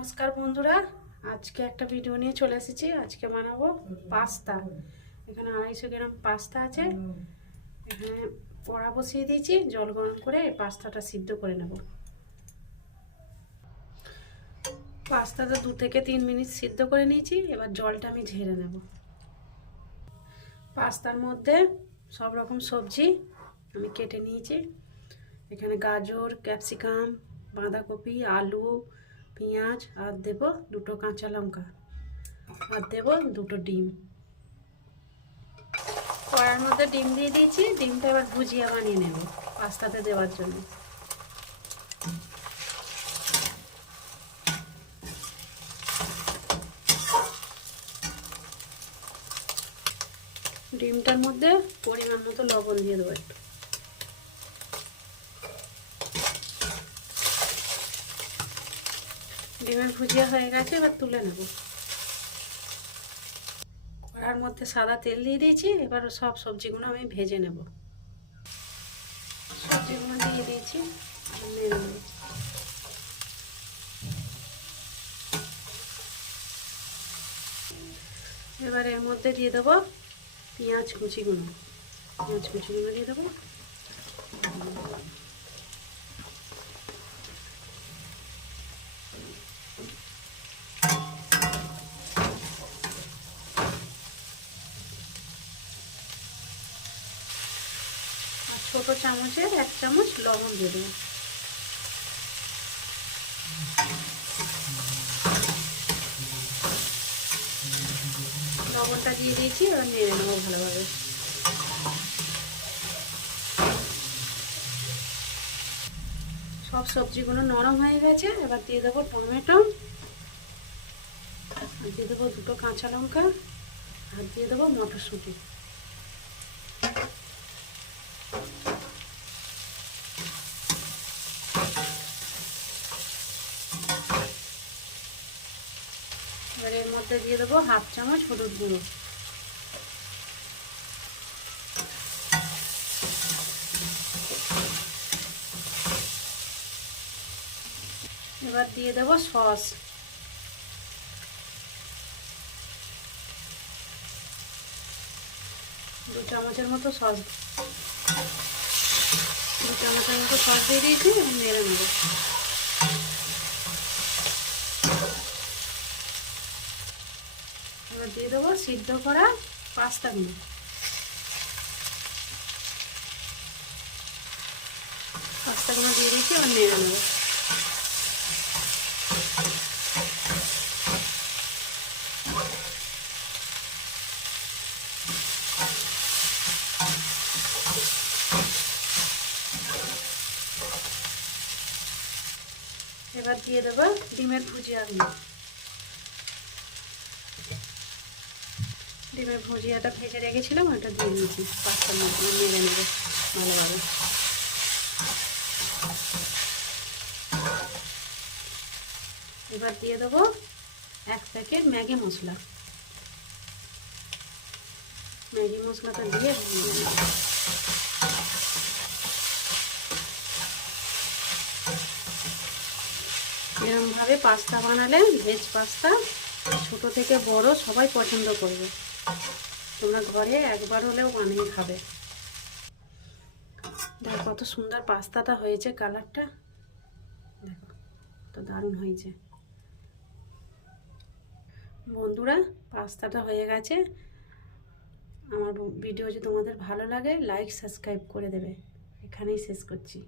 নমস্কার বন্ধুরা, আজকে একটা ভিডিও নিয়ে চলে এসেছি। আজকে বানাবো পাস্তা। এখানে 250 গ্রাম পাস্তা আছে। এখানে কড়া বসিয়ে দিয়েছি, জল গরম করে এই পাস্তাটা সিদ্ধ করে নেব। পাস্তাটা 2 থেকে 3 মিনিট সিদ্ধ করে নিয়েছি। এবার জলটা আমি ঝেড়ে নেব। পাস্তার মধ্যে সব রকম সবজি আমি কেটে নিয়েছি। এখানে গাজর, ক্যাপসিকাম, বাঁধাকপি, আলু, পেঁয়াজ, আর দেব 2টো কাঁচা লঙ্কা, আর দেব 2টো ডিম। কড়ার মধ্যে ডিম দিয়ে দিয়েছি। ডিমটা এবার ভুজিয়া বানিয়ে নেব পাস্তাতে দেওয়ার জন্য। ডিমটার মধ্যে পরিমাণ মতো লবণ দিয়ে দেবো একটু। ডিমের ভুজিয়া হয়ে গেছে, এবার তুলে নেব। কড়ার মধ্যে সাদা তেল দিয়ে দিয়েছি। এবার সব সবজিগুলো আমি ভেজে নেব। সবজিগুলো দিয়ে দিয়েছি, নেড়ে নেব। এবার এর মধ্যে দিয়ে দেবো পেঁয়াজ কুচিগুলো। দিয়ে দেবো। আর ছোট চামচের 1 চামচ লবণ দিয়ে দেবো। লবণটা দিয়ে দিয়েছি, এবার নেড়ে নেবো ভালোভাবে। সব সবজিগুলো নরম হয়ে গেছে। এবার দিয়ে দেবো টমেটো, আর দিয়ে দেবো 2টো কাঁচা লঙ্কা, আর দিয়ে দেবো মটরশুঁটি। এবার এর মধ্যে দিয়ে দেবো 1/2 চামচ হলুদ গুঁড়ো। এবার দিয়ে দেবো সস। দু চামচের মতো সস দিয়ে দিয়েছি। নেড়ে নেব। এবার দিয়ে দেবো সিদ্ধ করা পাস্তাগুলো। দিয়ে দিয়েছি, এবার নেড়ে নেব। এবার দিয়ে দেবো ডিমের ভুজিয়াগুলো। ডিমের ভুজিয়াটা ভেজে রেখেছিলাম, ওটা দিয়ে দিয়েছি পাস্তার মধ্যে। নেড়ে নেব ভালোভাবে। এবার দিয়ে দেবো 1 প্যাকেট ম্যাগি মশলা। ম্যাগি মশলাটা দিয়ে এরকমভাবে পাস্তা বানালে, ভেজ পাস্তা ছোট থেকে বড় সবাই পছন্দ করবে। তোমরা ঘরে একবার হলেও বানিয়ে খাবে। দেখো কত সুন্দর পাস্তাটা হয়েছে, কালারটা দেখো তো দারুণ হয়েছে। বন্ধুরা, পাস্তাটা হয়ে গেছে। আমার ভিডিও যদি তোমাদের ভালো লাগে, লাইক সাবস্ক্রাইব করে দেবে। এখানেই শেষ করছি।